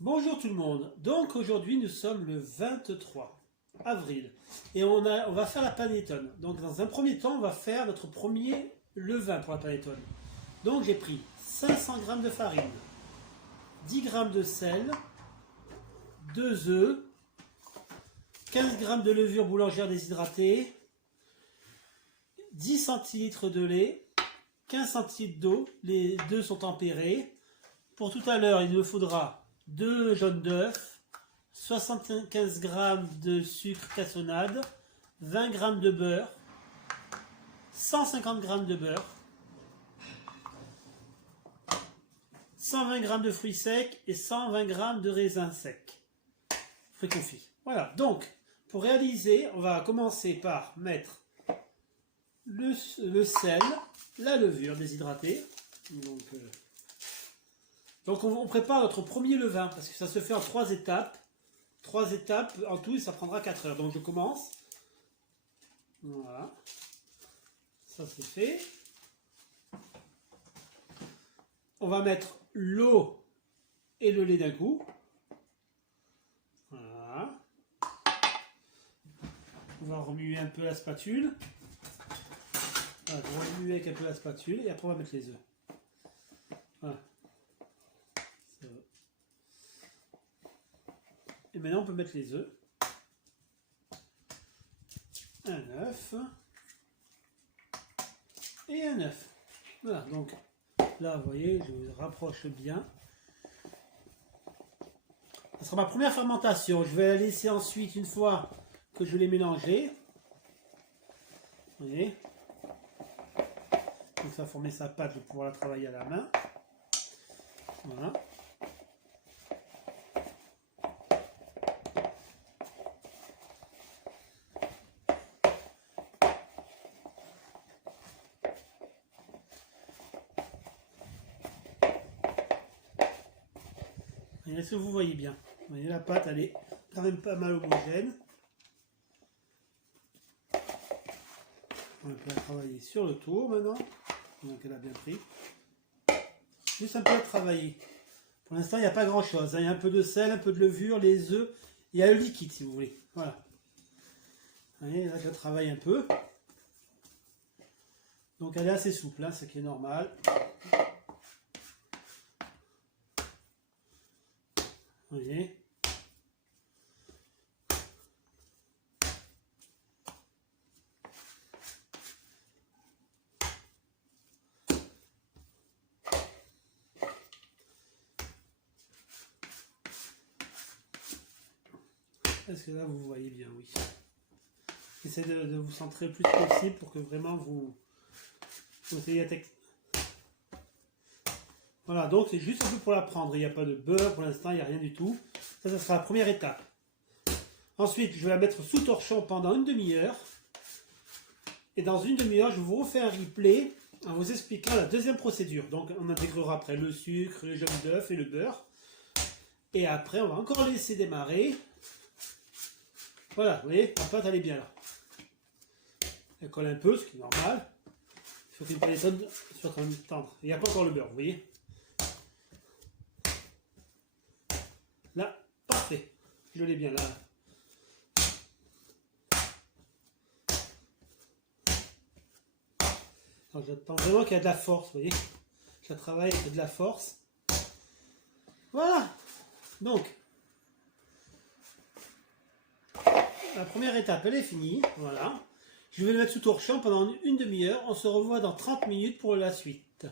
Bonjour tout le monde, donc aujourd'hui nous sommes le 23 avril et on va faire la panettone. Donc dans un premier temps on va faire notre premier levain pour la panettone. Donc j'ai pris 500 g de farine, 10 g de sel, 2 œufs, 15 g de levure boulangère déshydratée, 10 centilitres de lait, 15 centilitres d'eau, les deux sont tempérés. Pour tout à l'heure il nous faudra 2 jaunes d'œufs, 75 g de sucre cassonade, 20 g de beurre, 150 g de beurre, 120 g de fruits secs et 120 g de raisins secs, fruits confits. Voilà, donc pour réaliser, on va commencer par mettre le sel, la levure déshydratée. Donc on prépare notre premier levain, parce que ça se fait en 3 étapes. 3 étapes en tout, et ça prendra 4 heures. Donc je commence. Voilà. Ça c'est fait. On va mettre l'eau et le lait d'un coup. Voilà. On va remuer un peu la spatule. Voilà, on va remuer avec un peu la spatule, et après on va mettre les œufs. Voilà. Et maintenant on peut mettre les œufs. Un œuf. Et un œuf. Voilà, donc là vous voyez, je vous rapproche bien. Ce sera ma première fermentation. Je vais la laisser ensuite, une fois que je l'ai mélangé. Vous voyez. Donc ça va former sa pâte, je vais pouvoir la travailler à la main. Voilà. Est-ce que vous voyez bien? Vous voyez, la pâte, elle est quand même pas mal homogène. On peut la travailler sur le tour maintenant. Donc elle a bien pris. Juste un peu à travailler. Pour l'instant, il n'y a pas grand chose. Il y a un peu de sel, un peu de levure, les œufs. Il y a le liquide si vous voulez. Voilà. Vous voyez, là je travaille un peu. Donc elle est assez souple, hein, ce qui est normal. Vous voyez. Est-ce que là vous voyez bien? Oui. Essayez de vous centrer le plus possible pour que vraiment vous essayez la technique. Voilà, donc c'est juste un peu pour la prendre. Il n'y a pas de beurre pour l'instant, il n'y a rien du tout. Ça sera la première étape. Ensuite, je vais la mettre sous torchon pendant une demi-heure. Et dans une demi-heure, je vous refais un replay en vous expliquant la deuxième procédure. Donc, on intégrera après le sucre, les jaunes d'œufs et le beurre. Et après, on va encore laisser démarrer. Voilà, vous voyez, la pâte, elle est bien là. Elle colle un peu, ce qui est normal. Il faut qu'une panettone soit quand même tendre. Il n'y a pas encore le beurre, vous voyez. Là, parfait. Je l'ai bien là. J'attends vraiment qu'il y a de la force, vous voyez. Je la travaille avec de la force. Voilà. Donc, la première étape, elle est finie. Voilà. Je vais le mettre sous torchon pendant une demi-heure. On se revoit dans 30 minutes pour la suite.